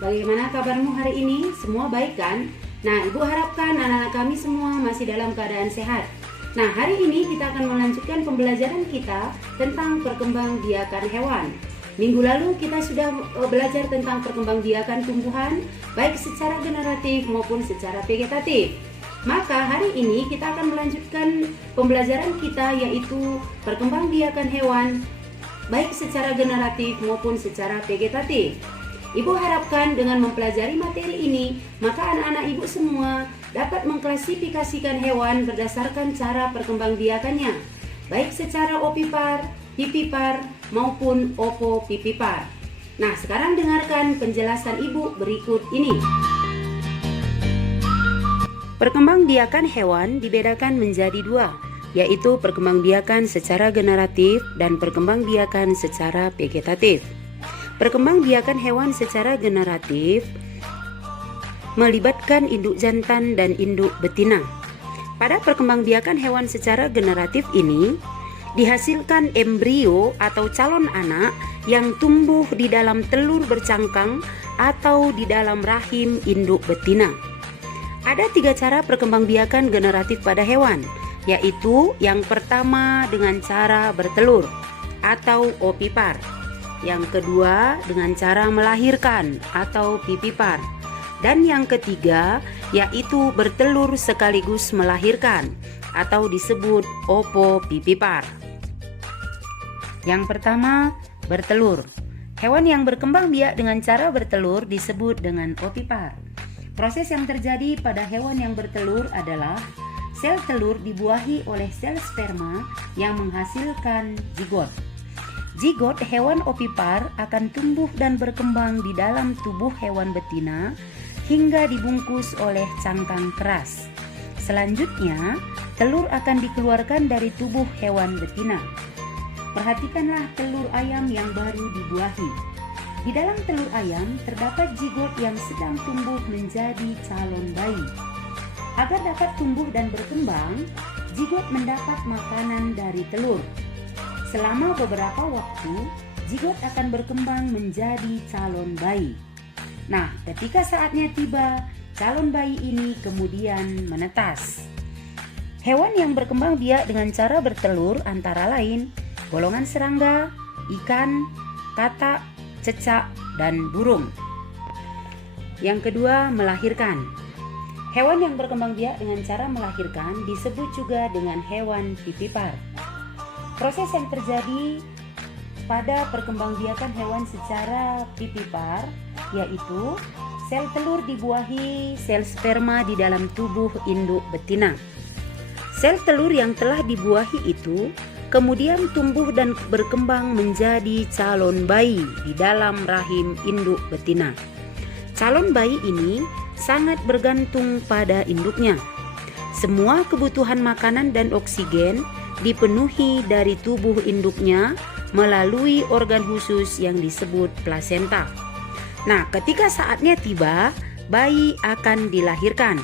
Bagaimana kabarmu hari ini? Semua baik kan? Nah, Ibu harapkan anak-anak kami semua masih dalam keadaan sehat. Nah, hari ini kita akan melanjutkan pembelajaran kita tentang perkembangbiakan hewan. Minggu lalu kita sudah belajar tentang perkembangbiakan tumbuhan, baik secara generatif maupun secara vegetatif. Maka hari ini kita akan melanjutkan pembelajaran kita, yaitu perkembangbiakan hewan, baik secara generatif maupun secara vegetatif. Ibu harapkan dengan mempelajari materi ini, maka anak-anak ibu semua dapat mengklasifikasikan hewan berdasarkan cara perkembangbiakannya, baik secara ovipar, vivipar, maupun ovovivipar. Nah, sekarang dengarkan penjelasan ibu berikut ini. Perkembangbiakan hewan dibedakan menjadi dua, yaitu perkembangbiakan secara generatif dan perkembangbiakan secara vegetatif. Perkembangbiakan hewan secara generatif melibatkan induk jantan dan induk betina. Pada perkembangbiakan hewan secara generatif ini, dihasilkan embrio atau calon anak yang tumbuh di dalam telur bercangkang atau di dalam rahim induk betina. Ada 3 cara perkembangbiakan generatif pada hewan, yaitu yang pertama dengan cara bertelur atau ovipar. Yang kedua dengan cara melahirkan atau vivipar. Dan yang ketiga yaitu bertelur sekaligus melahirkan atau disebut ovovivipar. Yang pertama, bertelur. Hewan yang berkembang biak dengan cara bertelur disebut dengan ovipar. Proses yang terjadi pada hewan yang bertelur adalah sel telur dibuahi oleh sel sperma yang menghasilkan zigot. Zigot hewan ovipar akan tumbuh dan berkembang di dalam tubuh hewan betina hingga dibungkus oleh cangkang keras. Selanjutnya, telur akan dikeluarkan dari tubuh hewan betina. Perhatikanlah telur ayam yang baru dibuahi. Di dalam telur ayam terdapat zigot yang sedang tumbuh menjadi calon bayi. Agar dapat tumbuh dan berkembang, zigot mendapat makanan dari telur. Selama beberapa waktu, zigot akan berkembang menjadi calon bayi. Nah, ketika saatnya tiba, calon bayi ini kemudian menetas. Hewan yang berkembang biak dengan cara bertelur antara lain golongan serangga, ikan, katak, cecak, dan burung. Yang kedua, melahirkan. Hewan yang berkembang biak dengan cara melahirkan disebut juga dengan hewan vivipar. Proses yang terjadi pada perkembangbiakan hewan secara vivipar yaitu sel telur dibuahi sel sperma di dalam tubuh induk betina. Sel telur yang telah dibuahi itu kemudian tumbuh dan berkembang menjadi calon bayi di dalam rahim induk betina. Calon bayi ini sangat bergantung pada induknya. Semua kebutuhan makanan dan oksigen dipenuhi dari tubuh induknya melalui organ khusus yang disebut plasenta. Nah, ketika saatnya tiba, bayi akan dilahirkan.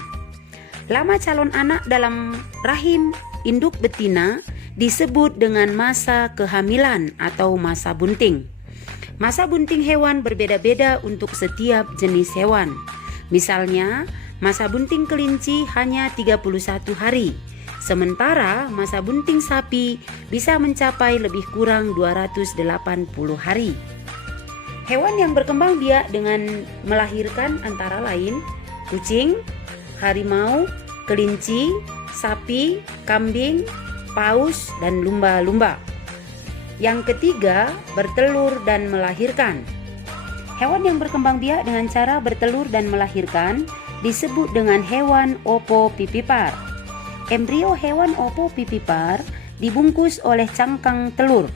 Lama calon anak dalam rahim induk betina disebut dengan masa kehamilan atau masa bunting. Masa bunting hewan berbeda-beda untuk setiap jenis hewan. Misalnya, masa bunting kelinci hanya 31 hari. Sementara masa bunting sapi bisa mencapai lebih kurang 280 hari. Hewan yang berkembang biak dengan melahirkan antara lain kucing, harimau, kelinci, sapi, kambing, paus, dan lumba-lumba. Yang ketiga, bertelur dan melahirkan. Hewan yang berkembang biak dengan cara bertelur dan melahirkan disebut dengan hewan ovovivipar. Embrio hewan ovovivipar dibungkus oleh cangkang telur.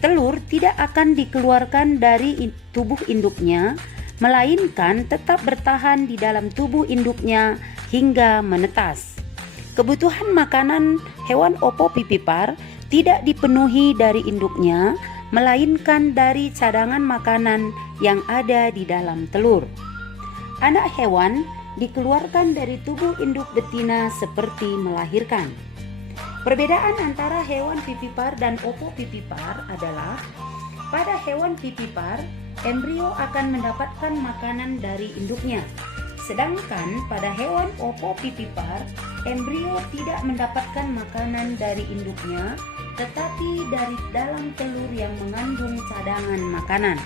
Telur tidak akan dikeluarkan dari tubuh induknya, melainkan tetap bertahan di dalam tubuh induknya hingga menetas. Kebutuhan makanan hewan ovovivipar tidak dipenuhi dari induknya, melainkan dari cadangan makanan yang ada di dalam telur. Anak hewan dikeluarkan dari tubuh induk betina seperti melahirkan. Perbedaan antara hewan vivipar dan ovovivipar adalah pada hewan vivipar embrio akan mendapatkan makanan dari induknya. Sedangkan pada hewan opopipipar, embrio tidak mendapatkan makanan dari induknya, tetapi dari dalam telur yang mengandung cadangan makanan.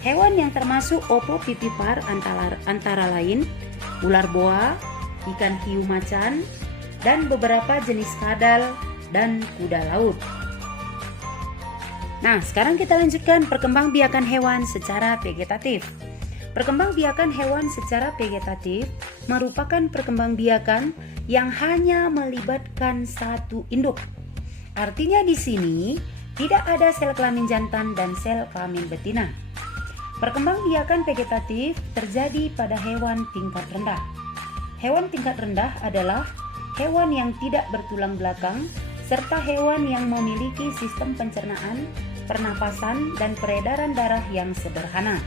Hewan yang termasuk opopipipar antara lain ular boa, ikan hiu macan, dan beberapa jenis kadal dan kuda laut. Nah, sekarang kita lanjutkan perkembangbiakan hewan secara vegetatif. Perkembangbiakan hewan secara vegetatif merupakan perkembangbiakan yang hanya melibatkan satu induk. Artinya di sini tidak ada sel kelamin jantan dan sel kelamin betina. Perkembangbiakan vegetatif terjadi pada hewan tingkat rendah. Hewan tingkat rendah adalah hewan yang tidak bertulang belakang serta hewan yang memiliki sistem pencernaan, pernapasan, dan peredaran darah yang sederhana.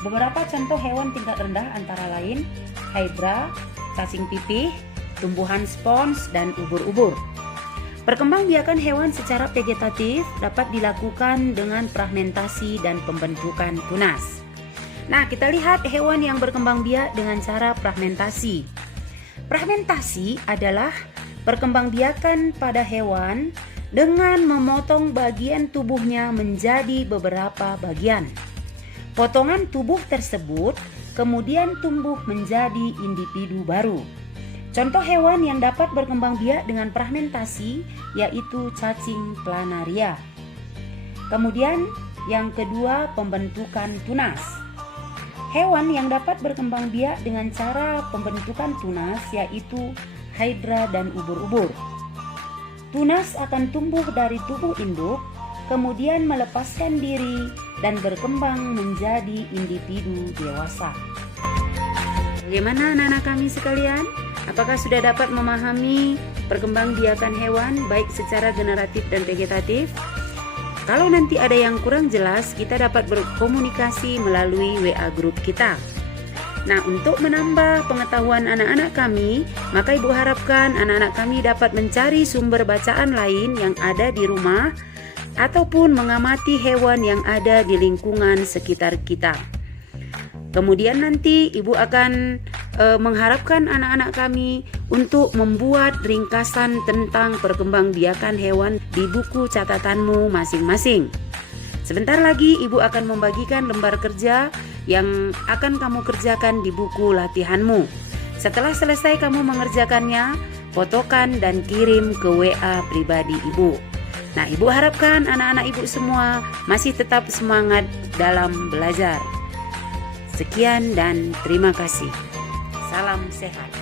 Beberapa contoh hewan tingkat rendah antara lain hydra, cacing pipih, tumbuhan spons, dan ubur-ubur. Perkembangbiakan hewan secara vegetatif dapat dilakukan dengan fragmentasi dan pembentukan tunas. Nah, kita lihat hewan yang berkembang biak dengan cara fragmentasi. Fragmentasi adalah perkembangbiakan pada hewan dengan memotong bagian tubuhnya menjadi beberapa bagian. Potongan tubuh tersebut kemudian tumbuh menjadi individu baru. Contoh hewan yang dapat berkembang biak dengan fragmentasi yaitu cacing planaria. Kemudian yang kedua, pembentukan tunas. Hewan yang dapat berkembang biak dengan cara pembentukan tunas yaitu hydra dan ubur-ubur. Tunas akan tumbuh dari tubuh induk, kemudian melepaskan diri dan berkembang menjadi individu dewasa. Bagaimana anak-anak kami sekalian? Apakah sudah dapat memahami perkembangbiakan hewan baik secara generatif dan vegetatif? Kalau nanti ada yang kurang jelas, kita dapat berkomunikasi melalui WA grup kita. Nah, untuk menambah pengetahuan anak-anak kami, maka Ibu harapkan anak-anak kami dapat mencari sumber bacaan lain yang ada di rumah ataupun mengamati hewan yang ada di lingkungan sekitar kita. Kemudian nanti Ibu akan mengharapkan anak-anak kami untuk membuat ringkasan tentang perkembangbiakan hewan di buku catatanmu masing-masing. Sebentar lagi Ibu akan membagikan lembar kerja yang akan kamu kerjakan di buku latihanmu. Setelah selesai kamu mengerjakannya, fotokan dan kirim ke WA pribadi Ibu. Nah, Ibu harapkan anak-anak Ibu semua masih tetap semangat dalam belajar. Sekian dan terima kasih. Salam sehat.